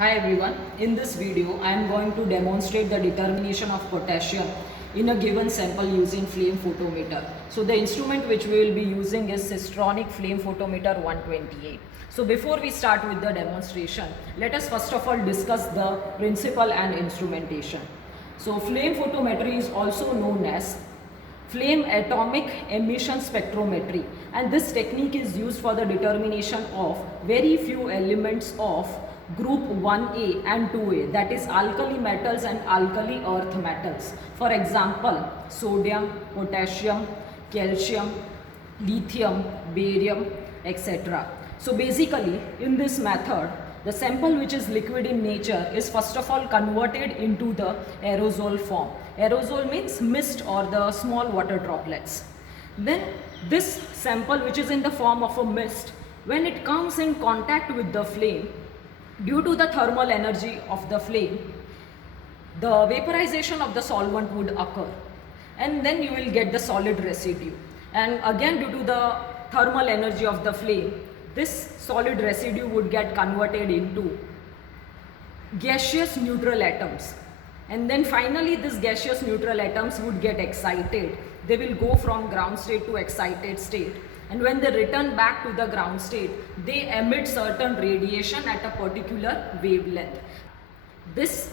Hi everyone, in this video I am going to demonstrate the determination of potassium in a given sample using flame photometer. So the instrument which we will be using is Systronic Flame Photometer 128. So before we start with the demonstration, let us first of all discuss the principle and instrumentation. So flame photometry is also known as flame atomic emission spectrometry, and this technique is used for the determination of very few elements of group 1A and 2A, that is alkali metals and alkali earth metals. For example, sodium, potassium, calcium, lithium, barium, etc. So basically in this method, the sample which is liquid in nature is first of all converted into the aerosol form. Aerosol means mist or the small water droplets. Then this sample which is in the form of a mist, when it comes in contact with the flame, due to the thermal energy of the flame, the vaporization of the solvent would occur, and then you will get the solid residue. And again, due to the thermal energy of the flame, this solid residue would get converted into gaseous neutral atoms. And then finally these gaseous neutral atoms would get excited. They will go from ground state to excited state. And when they return back to the ground state, they emit certain radiation at a particular wavelength. This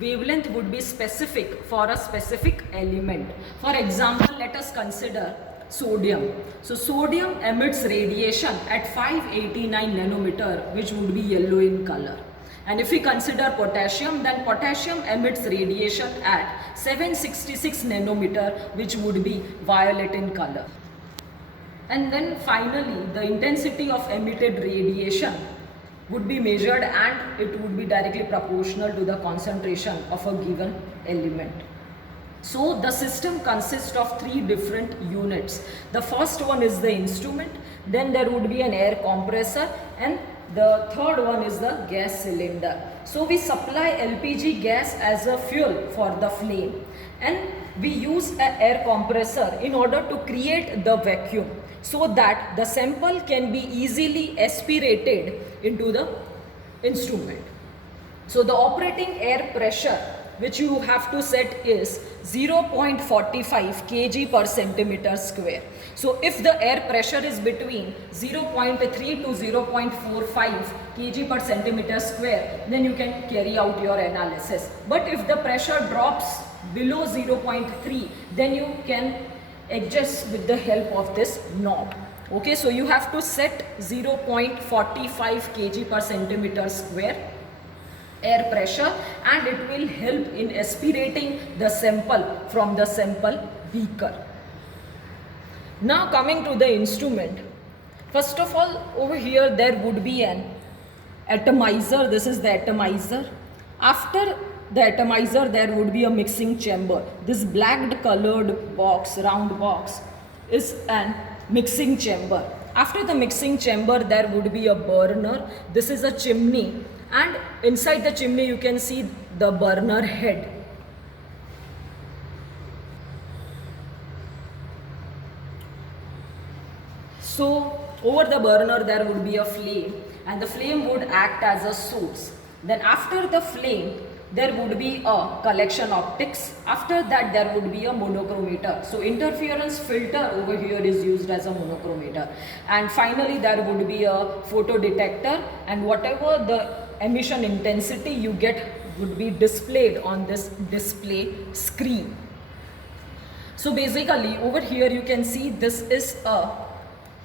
wavelength would be specific for a specific element. For example, let us consider sodium. So sodium emits radiation at 589 nanometer, which would be yellow in color. And if we consider potassium, then potassium emits radiation at 766 nanometer, which would be violet in color. And then finally, the intensity of emitted radiation would be measured, and it would be directly proportional to the concentration of a given element. So the system consists of three different units. The first one is the instrument, then there would be an air compressor, and the third one is the gas cylinder. So we supply LPG gas as a fuel for the flame, and we use an air compressor in order to create the vacuum, so that the sample can be easily aspirated into the instrument. So the operating air pressure which you have to set is 0.45 kg per centimeter square. So if the air pressure is between 0.3 to 0.45 kg per centimeter square, then you can carry out your analysis. But if the pressure drops below 0.3, then you can adjust with the help of this knob. Okay, so you have to set 0.45 kg per centimeter square air pressure, and it will help in aspirating the sample from the sample beaker. Now coming to the instrument, first of all, over here there would be an atomizer. This is the atomizer. After the atomizer there would be a mixing chamber. This black colored box, round box, is an mixing chamber. After the mixing chamber there would be a burner. This is a chimney, and inside the chimney you can see the burner head. So over the burner there would be a flame, and the flame would act as a source. Then after the flame there would be a collection optics. After that there would be a monochromator. So interference filter over here is used as a monochromator. And finally there would be a photodetector, and whatever the emission intensity you get would be displayed on this display screen. So basically over here you can see this is a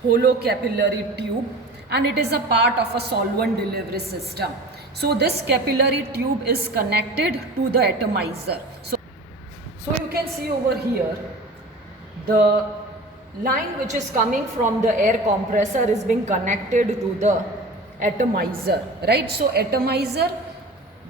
hollow capillary tube, and it is a part of a solvent delivery system. So this capillary tube is connected to the atomizer. So you can see over here the line which is coming from the air compressor is being connected to the atomizer, right? So atomizer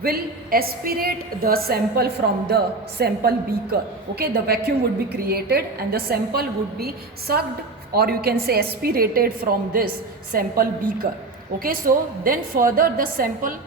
will aspirate the sample from the sample beaker. Okay, the vacuum would be created and the sample would be sucked, or you can say aspirated, from this sample beaker. Okay, so then further the sample,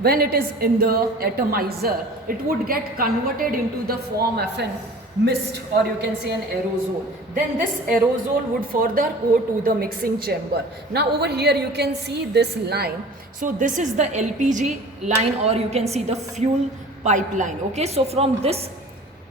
when it is in the atomizer, it would get converted into the form of an mist, or you can say an aerosol. Then this aerosol would further go to the mixing chamber. Now over here you can see this line. So this is the LPG line, or you can see the fuel pipeline. Okay, so from this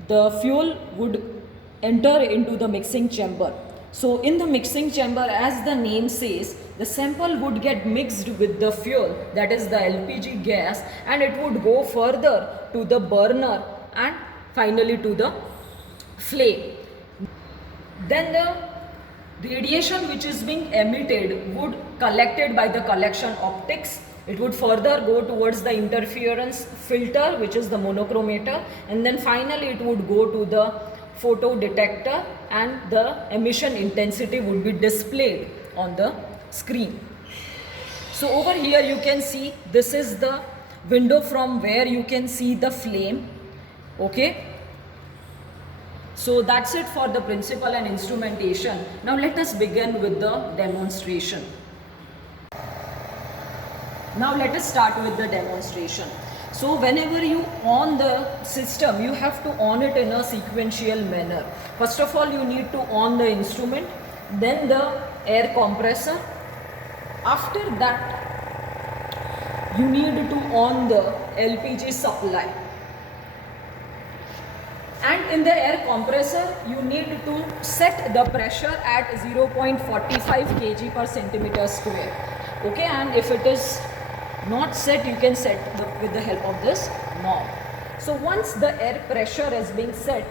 the fuel would enter into the mixing chamber. So in the mixing chamber, as the name says, the sample would get mixed with the fuel, that is the LPG gas, and it would go further to the burner and finally to the flame. Then the radiation which is being emitted would collected by the collection optics. It would further go towards the interference filter, which is the monochromator, and then finally it would go to the photo detector, and the emission intensity would be displayed on the screen. So over here you can see this is the window from where you can see the flame. Okay, so that's it for the principle and instrumentation. Now let us begin with the demonstration. Now let us start with the demonstration. So whenever you on the system, you have to on it in a sequential manner. First of all, you need to on the instrument, then the air compressor. After that, you need to on the LPG supply. And in the air compressor, you need to set the pressure at 0.45 kg per centimeter square. Okay, and if it is not set, you can set with the help of this knob. So once the air pressure has been set,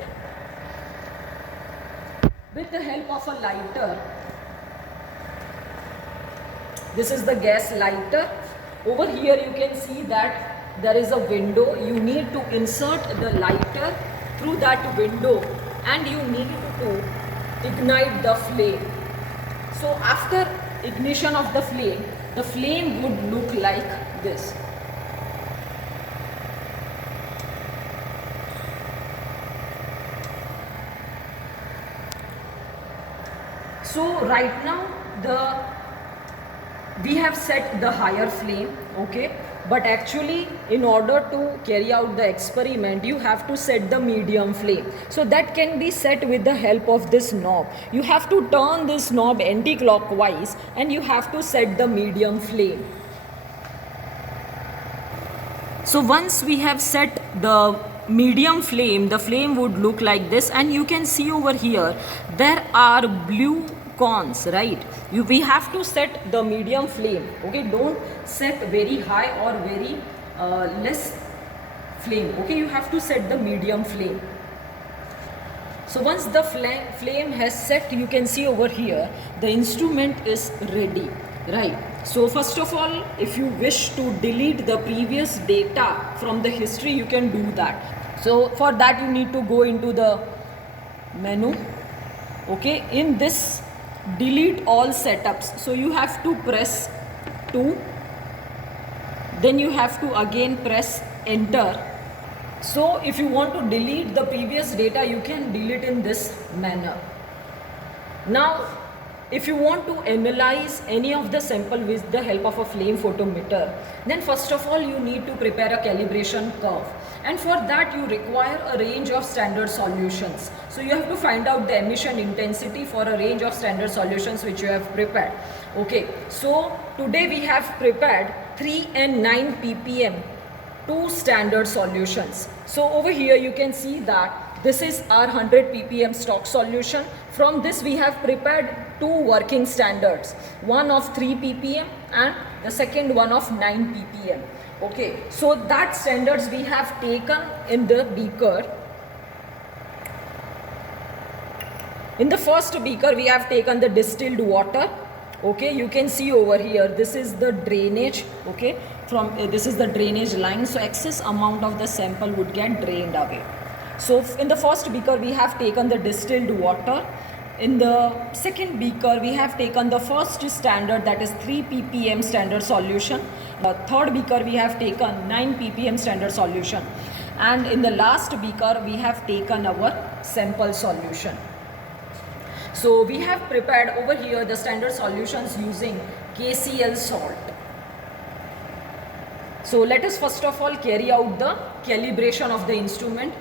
with the help of a lighter, this is the gas lighter. Over here you can see that there is a window. You need to insert the lighter through that window, and you need to ignite the flame. So after ignition of the flame would look like this. So right now we have set the higher flame, okay, but actually in order to carry out the experiment you have to set the medium flame. So that can be set with the help of this knob. You have to turn this knob anti-clockwise and you have to set the medium flame. So once we have set the medium flame, the flame would look like this, and you can see over here there are blue cones, right? We have to set the medium flame. Okay, don't set very high or very less flame. Okay, you have to set the medium flame. So once the flame has set, you can see over here the instrument is ready, right? So first of all, if you wish to delete the previous data from the history, you can do that. So for that you need to go into the menu. Okay, in this delete all setups, so you have to press 2, then you have to again press enter. So if you want to delete the previous data, you can delete in this manner. Now if you want to analyze any of the sample with the help of a flame photometer, then first of all you need to prepare a calibration curve, and for that you require a range of standard solutions. So you have to find out the emission intensity for a range of standard solutions which you have prepared. Okay, so today we have prepared 3 and 9 ppm, 2 standard solutions. So over here you can see that this is our 100 ppm stock solution. From this we have prepared 2 working standards, one of 3 ppm and the second one of 9 ppm. Okay, so that standards we have taken in the beaker. In the first beaker we have taken the distilled water. Okay, you can see over here this is the drainage. Okay, from this is the drainage line, so excess amount of the sample would get drained away. So in the first beaker we have taken the distilled water. In the second beaker we have taken the first standard, that is 3 ppm standard solution. The third beaker we have taken 9 ppm standard solution, and in the last beaker we have taken our sample solution. So we have prepared over here the standard solutions using KCl salt. So let us first of all carry out the calibration of the instrument.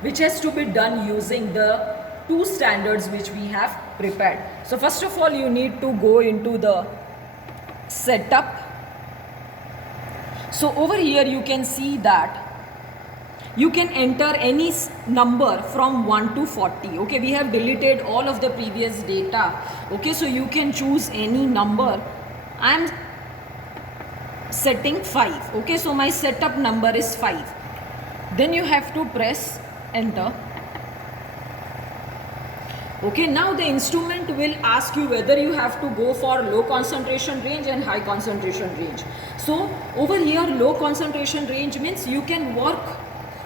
which has to be done using the two standards which we have prepared. So first of all, you need to go into the setup. So over here you can see that you can enter any number from 1 to 40. Okay, we have deleted all of the previous data. Okay, so you can choose any number. I am setting 5. Okay, so my setup number is 5. Then you have to press enter. Okay, now the instrument will ask you whether you have to go for low concentration range and high concentration range. So over here, low concentration range means you can work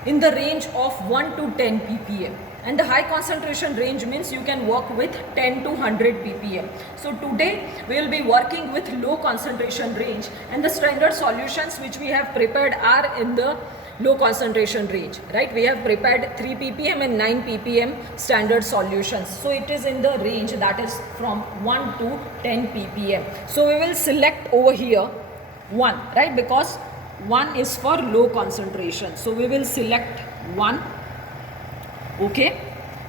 in the range of 1 to 10 ppm, and the high concentration range means you can work with 10 to 100 ppm. So today we will be working with low concentration range, and the standard solutions which we have prepared are in the low concentration range, right? We have prepared 3 ppm and 9 ppm standard solutions. So it is in the range that is from 1 to 10 ppm. So we will select over here 1, right? Because 1 is for low concentration. So we will select 1. Okay.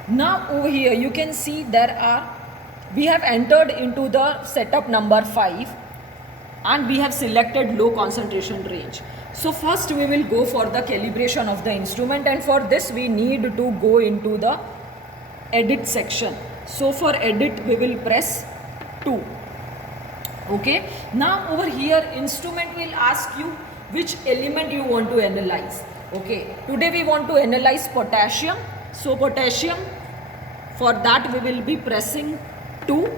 Now over here you can see we have entered into the setup number 5 and we have selected low concentration range. So first we will go for the calibration of the instrument, and for this we need to go into the edit section. So for edit we will press 2. Okay. Now over here instrument will ask you which element you want to analyze. Okay. Today we want to analyze potassium. So potassium, for that we will be pressing 2.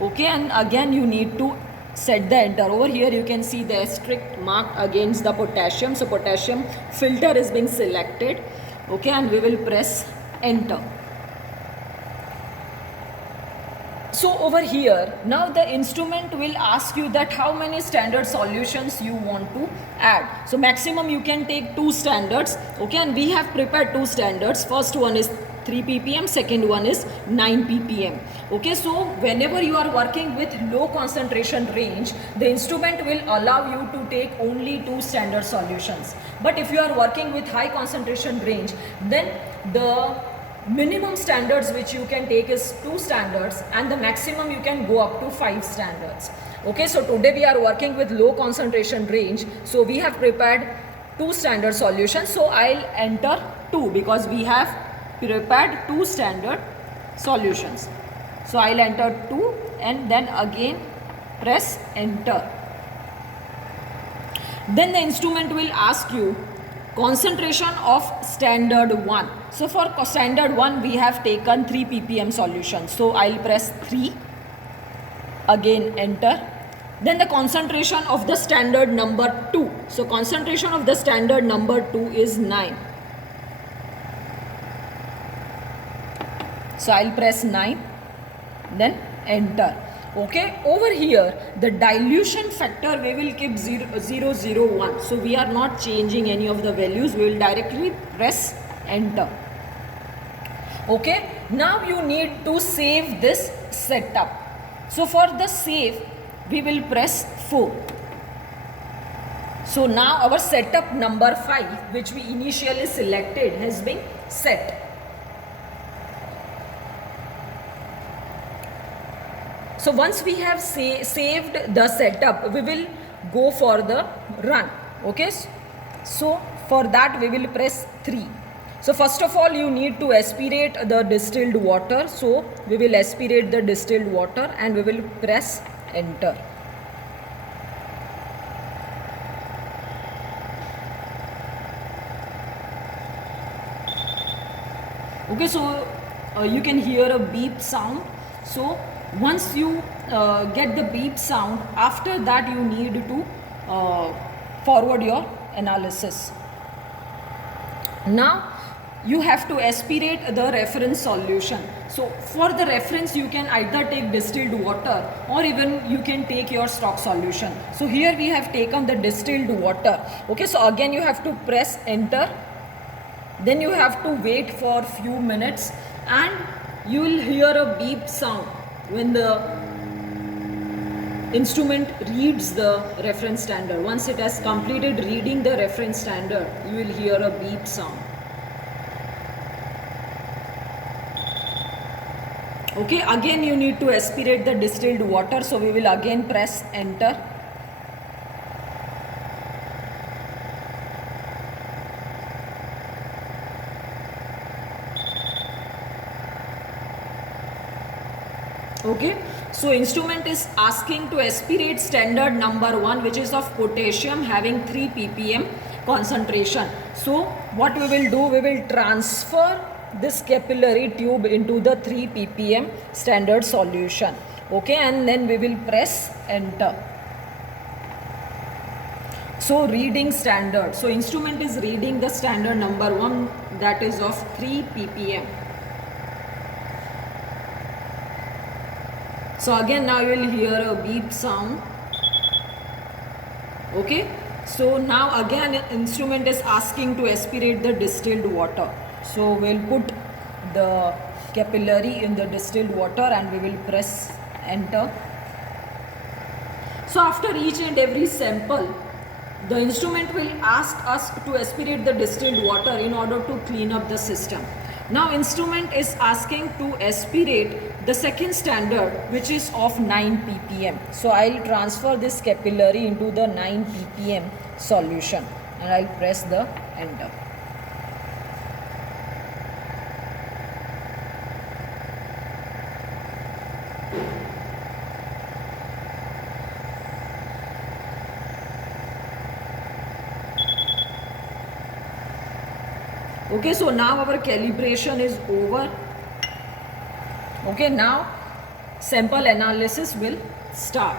Okay, and again you need to set the enter. Over here you can see the asterisk mark against the potassium. So potassium filter is being selected. Okay, and we will press enter. So over here now the instrument will ask you that how many standard solutions you want to add. So maximum you can take 2 standards. Okay, and we have prepared 2 standards. First one is 3 ppm, second one is 9 ppm. Okay, so whenever you are working with low concentration range, the instrument will allow you to take only 2 standard solutions. But if you are working with high concentration range, then the minimum standards which you can take is 2 standards, and the maximum you can go up to 5 standards. Okay, so today we are working with low concentration range, so we have prepared 2 standard solutions. So I'll enter 2 because we have prepared 2 standard solutions. So I'll enter 2 and then again press enter. Then the instrument will ask you concentration of standard 1. So for standard 1 we have taken 3 ppm solution. So I'll press 3, again enter. Then the concentration of the standard number 2. So concentration of the standard number 2 is 9. So I'll press 9, then enter. Okay, over here the dilution factor we will keep 001. So we are not changing any of the values. We will directly press enter. Okay, now you need to save this setup. So for the save we will press 4. So now our setup number 5 which we initially selected has been set. So once we have saved the setup, we will go for the run. Okay, so for that we will press 3. So first of all you need to aspirate the distilled water. So we will aspirate the distilled water and we will press enter. Okay, so you can hear a beep sound. So once you get the beep sound, after that you need to forward your analysis. Now you have to aspirate the reference solution. So for the reference you can either take distilled water or even you can take your stock solution. So here we have taken the distilled water. Okay, so again you have to press enter. Then you have to wait for few minutes and you will hear a beep sound when the instrument reads the reference standard. Once it has completed reading the reference standard, you will hear a beep sound. Okay, again you need to aspirate the distilled water, so we will again press enter. Okay, so instrument is asking to aspirate standard number 1, which is of potassium having 3 ppm concentration. So what we will do, we will transfer this capillary tube into the 3 ppm standard solution. Okay, and then we will press enter. So reading standard, so instrument is reading the standard number 1, that is of 3 ppm. So again now you will hear a beep sound. Okay, so now again instrument is asking to aspirate the distilled water. So we'll put the capillary in the distilled water and we will press enter. So after each and every sample, the instrument will ask us to aspirate the distilled water in order to clean up the system. Now instrument is asking to aspirate the second standard, which is of 9 ppm. So I'll transfer this capillary into the 9 ppm solution and I'll press the enter. Okay, so now our calibration is over. Okay, now sample analysis will start.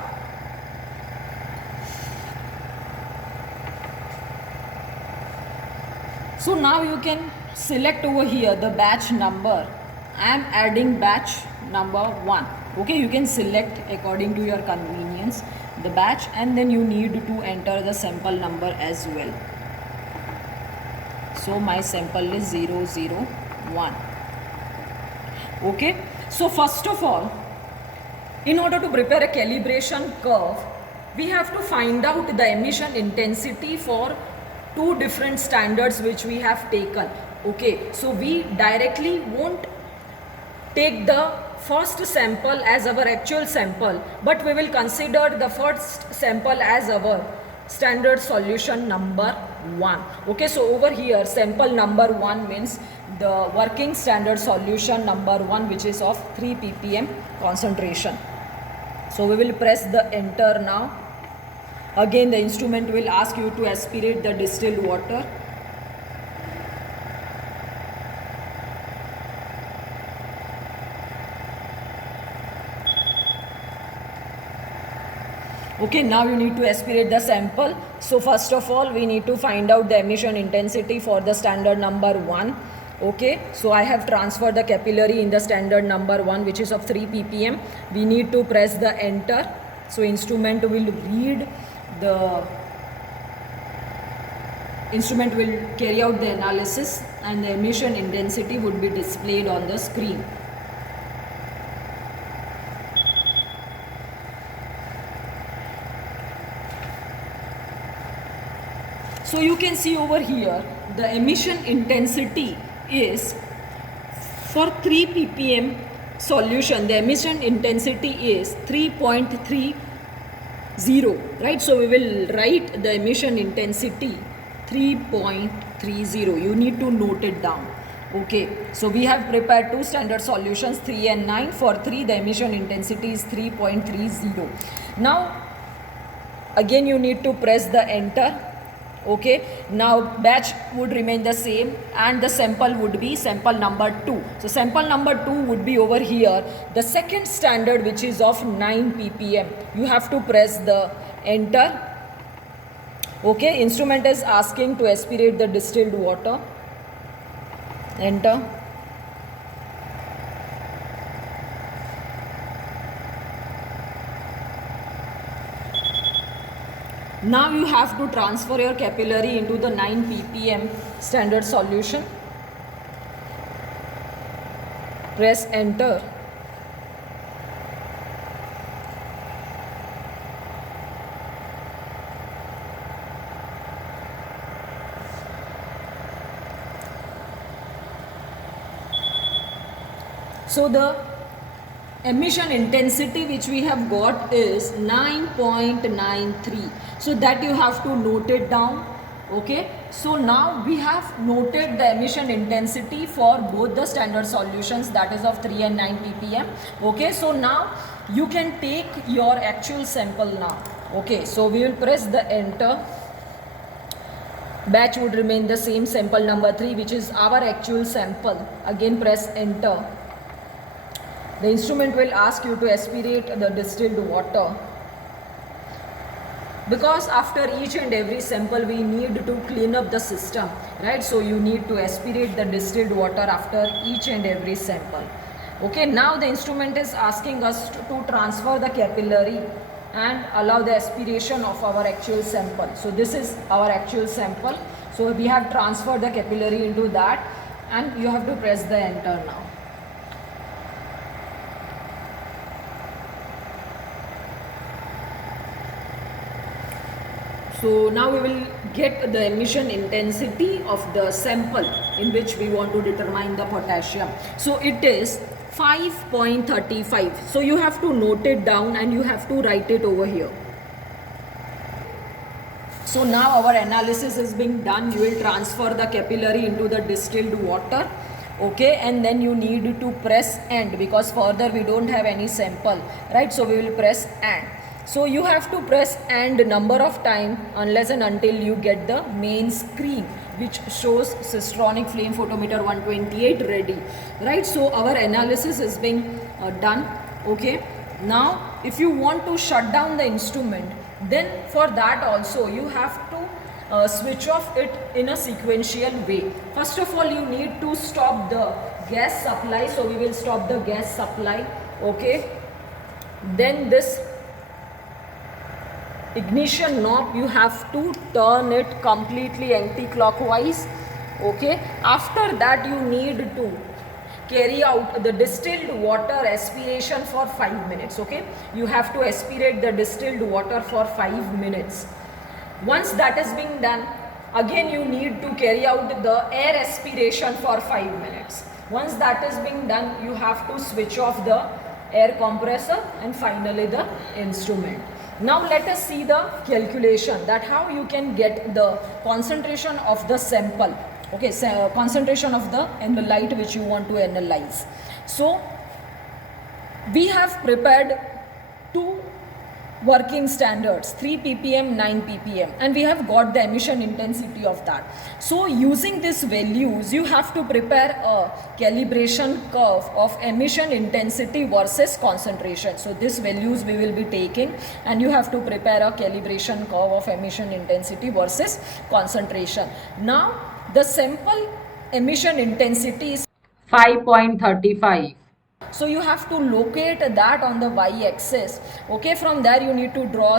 So now you can select over here the batch number. I am adding batch number 1. Okay, you can select according to your convenience the batch, and then you need to enter the sample number as well. So my sample is 001. Okay, so first of all, in order to prepare a calibration curve, we have to find out the emission intensity for 2 different standards which we have taken. Okay, so we directly won't take the first sample as our actual sample, but we will consider the first sample as our standard solution number 1. Okay, so over here sample number 1 means the working standard solution number 1, which is of 3 ppm concentration. So we will press the enter now. Again the instrument will ask you to aspirate the distilled water. Okay, now you need to aspirate the sample. So first of all, we need to find out the emission intensity for the standard number 1. Okay, so I have transferred the capillary in the standard number 1, which is of 3 ppm. We need to press the enter. So instrument will read the instrument will carry out the analysis and the emission intensity would be displayed on the screen. So you can see over here the emission intensity is for 3 ppm solution, the emission intensity is 3.30, right? So we will write the emission intensity 3.30. You need to note it down. Okay, so we have prepared 2 standard solutions, 3 and 9. For 3 the emission intensity is 3.30. Now again you need to press the enter. Okay, now batch would remain the same and the sample would be sample number 2. So sample number 2 would be over here, the second standard, which is of 9 ppm. You have to press the enter. Okay, instrument is asking to aspirate the distilled water. Enter. Now you have to transfer your capillary into the 9 ppm standard solution. Press enter. So the emission intensity which we have got is 9.93. So that you have to note it down. Okay, so now we have noted the emission intensity for both the standard solutions, that is of 3 and 9 ppm. Okay, so now you can take your actual sample now. Okay, so we will press the enter. Batch would remain the same, sample number 3, which is our actual sample. Again press enter. The instrument will ask you to aspirate the distilled water, because after each and every sample we need to clean up the system, right? So you need to aspirate the distilled water after each and every sample. Okay, now the instrument is asking us to transfer the capillary and allow the aspiration of our actual sample. So this is our actual sample. So we have transferred the capillary into that, and you have to press the enter now. So now we will get the emission intensity of the sample in which we want to determine the potassium. So it is 5.35. So you have to note it down and you have to write it over here. So now our analysis is being done. You will transfer the capillary into the distilled water. Okay, and then you need to press end, because further we don't have any sample, right? So we will press end. So you have to press end number of time unless and until you get the main screen which shows Systronic flame photometer 128 ready, right? So our analysis is being done. Okay, now if you want to shut down the instrument, then for that also you have to switch off it in a sequential way. First of all, you need to stop the gas supply. So we will stop the gas supply. Okay, then this ignition knob, you have to turn it completely anti-clockwise. Okay, after that you need to carry out the distilled water aspiration for 5 minutes. Okay, you have to aspirate the distilled water for 5 minutes. Once that is being done, again you need to carry out the air aspiration for 5 minutes. Once that is being done, you have to switch off the air compressor and finally the instrument. Now let us see the calculation, that how you can get the concentration of the sample. Okay, so concentration of the analyte which you want to analyze. So we have prepared two working standards, 3 ppm, 9 ppm, and we have got the emission intensity of that. So using these values, you have to prepare a calibration curve of emission intensity versus concentration. So these values we will be taking, and you have to prepare a calibration curve of emission intensity versus concentration. Now the sample emission intensity is 5.35. So you have to locate that on the y-axis. Okay, from there you need to draw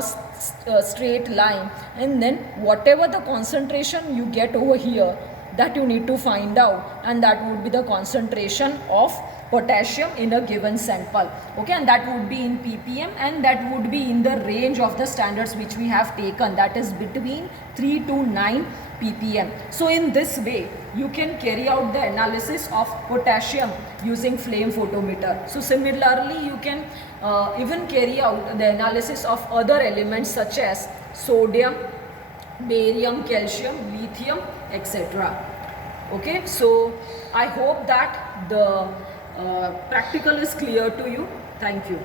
a straight line, and then whatever the concentration you get over here, that you need to find out, and that would be the concentration of potassium in a given sample. Okay, and that would be in ppm, and that would be in the range of the standards which we have taken, that is between 3 to 9 ppm. So in this way you can carry out the analysis of potassium using flame photometer. So similarly you can even carry out the analysis of other elements such as sodium, barium, calcium, lithium, etc. Okay, so I hope that the practical is clear to you. Thank you.